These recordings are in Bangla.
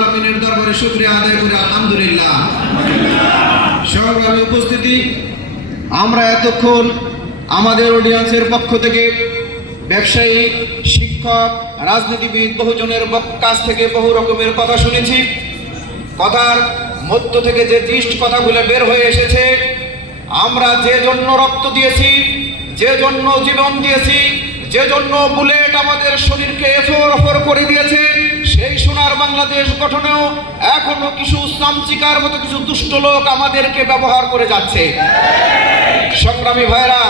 আলমিনের দরবারে শুক্রিয়া আদায় করি, আলহামদুলিল্লাহ। সংগ্রামী উপস্থিতি, আমরা এতক্ষণ আমাদের অডিয়েন্সের পক্ষ থেকে ব্যবসায়ী, শিক্ষক, রাজনীতিবিদ, বহুজনের কাছ থেকে বহু রকমের কথা শুনেছি। কথার মধ্য থেকে যে দৃষ্ট কথাগুলো বের হয়ে এসেছে, আমরা যে জন্য রক্ত দিয়েছি, যে জন্য জীবন দিয়েছি যে জন্য বুলেট আমাদের শরীরকে এফর অফর করে দিয়েছে, সেই সোনার বাংলাদেশ গঠনেও এখনও কিছু সামচিকার মতো কিছু দুষ্ট লোক আমাদেরকে ব্যবহার করে যাচ্ছে। সংগ্রামী ভাইরা,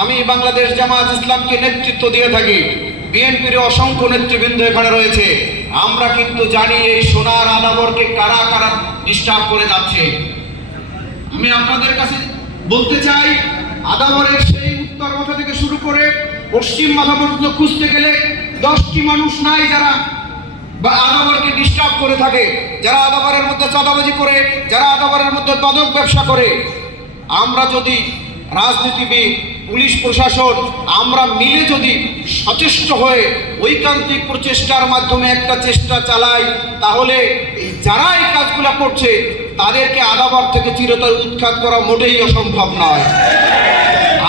আমি বাংলাদেশ জামাত ইসলামকে নেতৃত্ব দিয়ে থাকি। বিএনপির অসংখ্য নেতৃবৃন্দ এখানে রয়েছে। আমরা কিন্তু জানি এই সোনার আদাবরকে কারা কারা ডিস্টার্ব করে যাচ্ছে। আমি আপনাদের কাছে বলতে চাই, আদাবরের সেই উত্তর মাথা থেকে শুরু করে পশ্চিম মাথা পর্যন্ত খুঁজতে গেলে দশটি মানুষ নাই যারা বা আদাবারকে ডিস্টার্ব করে থাকে, যারা আদাবারের মধ্যে চাঁদাবাজি করে, যারা আদাবারের মধ্যে মাদক ব্যবসা করে। আমরা যদি রাজনীতিবিদ, পুলিশ প্রশাসন, আমরা মিলে যদি সচেষ্ট হয়ে ঐকান্তিক প্রচেষ্টার মাধ্যমে একটা চেষ্টা চালাই, তাহলে যারা এই কাজগুলো করছে, তাদেরকে আদাবার থেকে চিরতর উৎখাত করা মোটেই অসম্ভব নয়।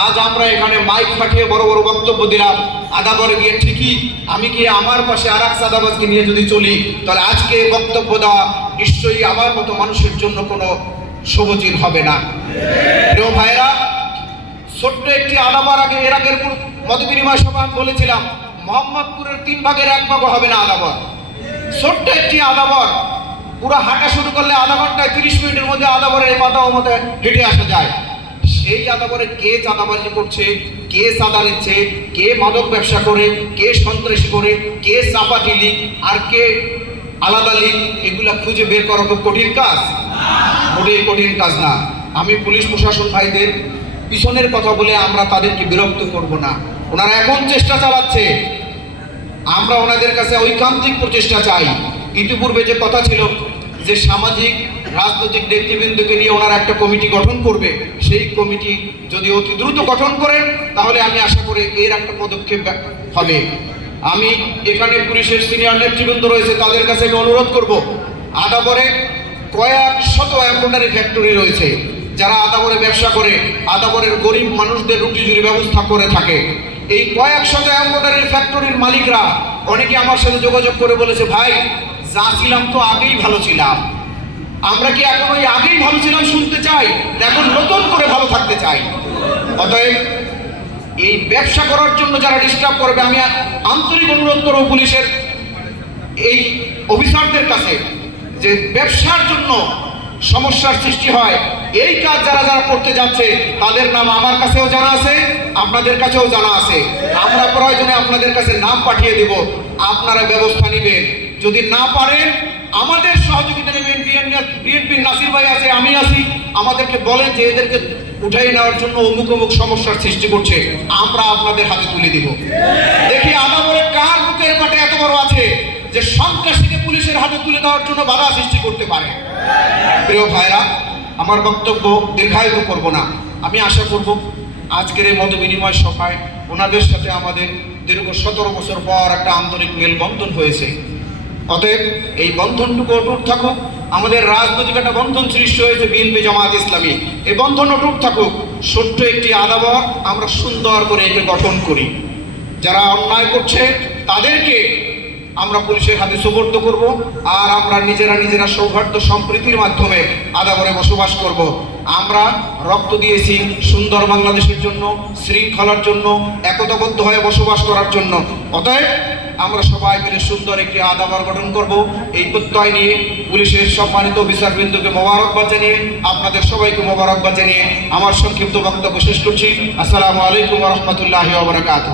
আজ আমরা এখানে মাইক পাঠিয়ে বড় বড় বক্তব্য দিলাম। আদাবরে গিয়ে ঠিকই, আমি গিয়ে আমার পাশে আর এক সাদাবাজকে নিয়ে যদি চলি, তাহলে আজকে বক্তব্য দেওয়া নিশ্চয়ই আমার মতো মানুষের জন্য কোনো শুভচির হবে না। প্রিয় ভাইরা ছোট্ট একটি আদাবার আগে এর আগের মত বিনিময় সভা বলেছিলাম, মোহাম্মদপুরের তিন ভাগের এক ভাগও হবে না আদাবর। ছোট্ট একটি আদাবর, পুরো হাঁটা শুরু করলে আধা ঘন্টায় তিরিশ মিনিটের মধ্যে আদাবরের এই মাথা ও মধ্যে হেঁটে আসা যায়। সেই আদাবরে কে চাঁদাবাজি করছে, কে চাঁদা নিচ্ছে, কে মাদক ব্যবসা করে, কে সন্ত্রাসী করে, কে চাপাটি লিগ, আর কে আলাদা লিগ, এগুলা খুঁজে বের করা খুব কঠিন কাজ? মোটেই কঠিন কাজ না। আমি পুলিশ প্রশাসন ভাইদের পিছনের কথা বলে আমরা তাদেরকে বিরক্ত করব না। ওনারা এখন চেষ্টা চালাচ্ছে। আমরা ওনাদের কাছে ঐকান্তিক প্রচেষ্টা চাই। ইতিপূর্বে যে কথা ছিল যে সামাজিক, রাজনৈতিক নেতৃবৃন্দকে নিয়ে ওনারা একটা কমিটি গঠন করবে সেই কমিটি যদি অতি দ্রুত গঠন করেন তাহলে আমি আশা করি এর একটা পদক্ষেপ হবে। আমি এখানে পুলিশের সিনিয়র নেতৃবৃন্দ রয়েছে, তাদের কাছে আমি অনুরোধ করব আদাবরে কয়েক শত এম্বয়ডারি ফ্যাক্টরি রয়েছে, যারা আদাবরে ব্যবসা করে আদাবরের গরিব মানুষদের রুটি জুড়ি ব্যবস্থা করে থাকে। এই কয়েক শত এম্বয়ডারি ফ্যাক্টরির মালিকরা, অনেকে আমার সাথে যোগাযোগ করে বলেছে, ভাই, যা ছিলাম তো আগেই ভালো ছিলাম। আমরা কি এখন ওই আগেই ভালো ছিলাম শুনতে চাই এখন নতুন করে ভালো থাকতে চাই? অতএব এই ব্যবসা করার জন্য যারা ডিস্টার্ব করবে, আমি আন্তরিক অনুরোধ করব পুলিশের এই অফিসারদের কাছে যে ব্যবসার জন্য সমস্যার সৃষ্টি হয়। এই কাজ যারা যারা করতে যাচ্ছে, তাদের নাম আমার কাছেও জানা আছে, আপনাদের কাছেও জানা আছে। আমরা প্রয়োজনে আপনাদের কাছে নাম পাঠিয়ে দেব। আপনারা ব্যবস্থা নেবেন। যদি না পারেন, আমাদের সহযোগিতা নেবেন বিএনপির নাসির ভাই আছে, আমি আছি। আমাদেরকে বলেন যে এদেরকে উঠাই নেওয়ার জন্য অমুক অমুক সমস্যার সৃষ্টি করছে। আমরা আপনাদের হাতে তুলে দিব। দেখি আদাবরে কার বুকের পাটে এত বড় আছে যে সন্ত্রাসীকে পুলিশের হাতে তুলে দেওয়ার জন্য বাধা সৃষ্টি করতে পারে? প্রিয় ভাইরা, আমার বক্তব্য দীর্ঘায়িত করব না। আমি আশা করব আজকের এই মত বিনিময় সভায় ওনাদের সাথে আমাদের দীর্ঘ সতেরো বছর পর একটা আন্তরিক মেলবন্ধন হয়েছে। অতএব এই বন্ধনটুকু অটুট থাকুক, আমাদের রাজনৈতিক একটা বন্ধন সৃষ্টি হয়েছে বিএনপি জামাত ইসলামী। এই বন্ধন অটুট থাকুক, ছোট্ট একটি আদাবর আমরা সুন্দর করে একে গঠন করি। যারা অন্যায় করছে, তাদেরকে আমরা পুলিশের হাতে সুবর্দ করব আর আমরা নিজেরা নিজেরা সৌহার্দ্য সম্প্রীতির মাধ্যমে আদাবরে বসবাস করব। আমরা রক্ত দিয়েছি সুন্দর বাংলাদেশের জন্য, শৃঙ্খলার জন্য, একতাবদ্ধ হয়ে বসবাস করার জন্য। অতএব আমরা সবাই মিলে সুন্দর একটি আদাবার গঠন করব। এই প্রত্যয় নিয়ে পুলিশের সম্মানিত বিচারবৃন্দকে বিন্দুকে মোবারকবাদ জানিয়ে আপনাদের সবাইকে মোবারকবাদ জানিয়ে আমার সংক্ষিপ্ত বক্তব্য শেষ করছি। আসসালামু আলাইকুম রহমতুল্লাহ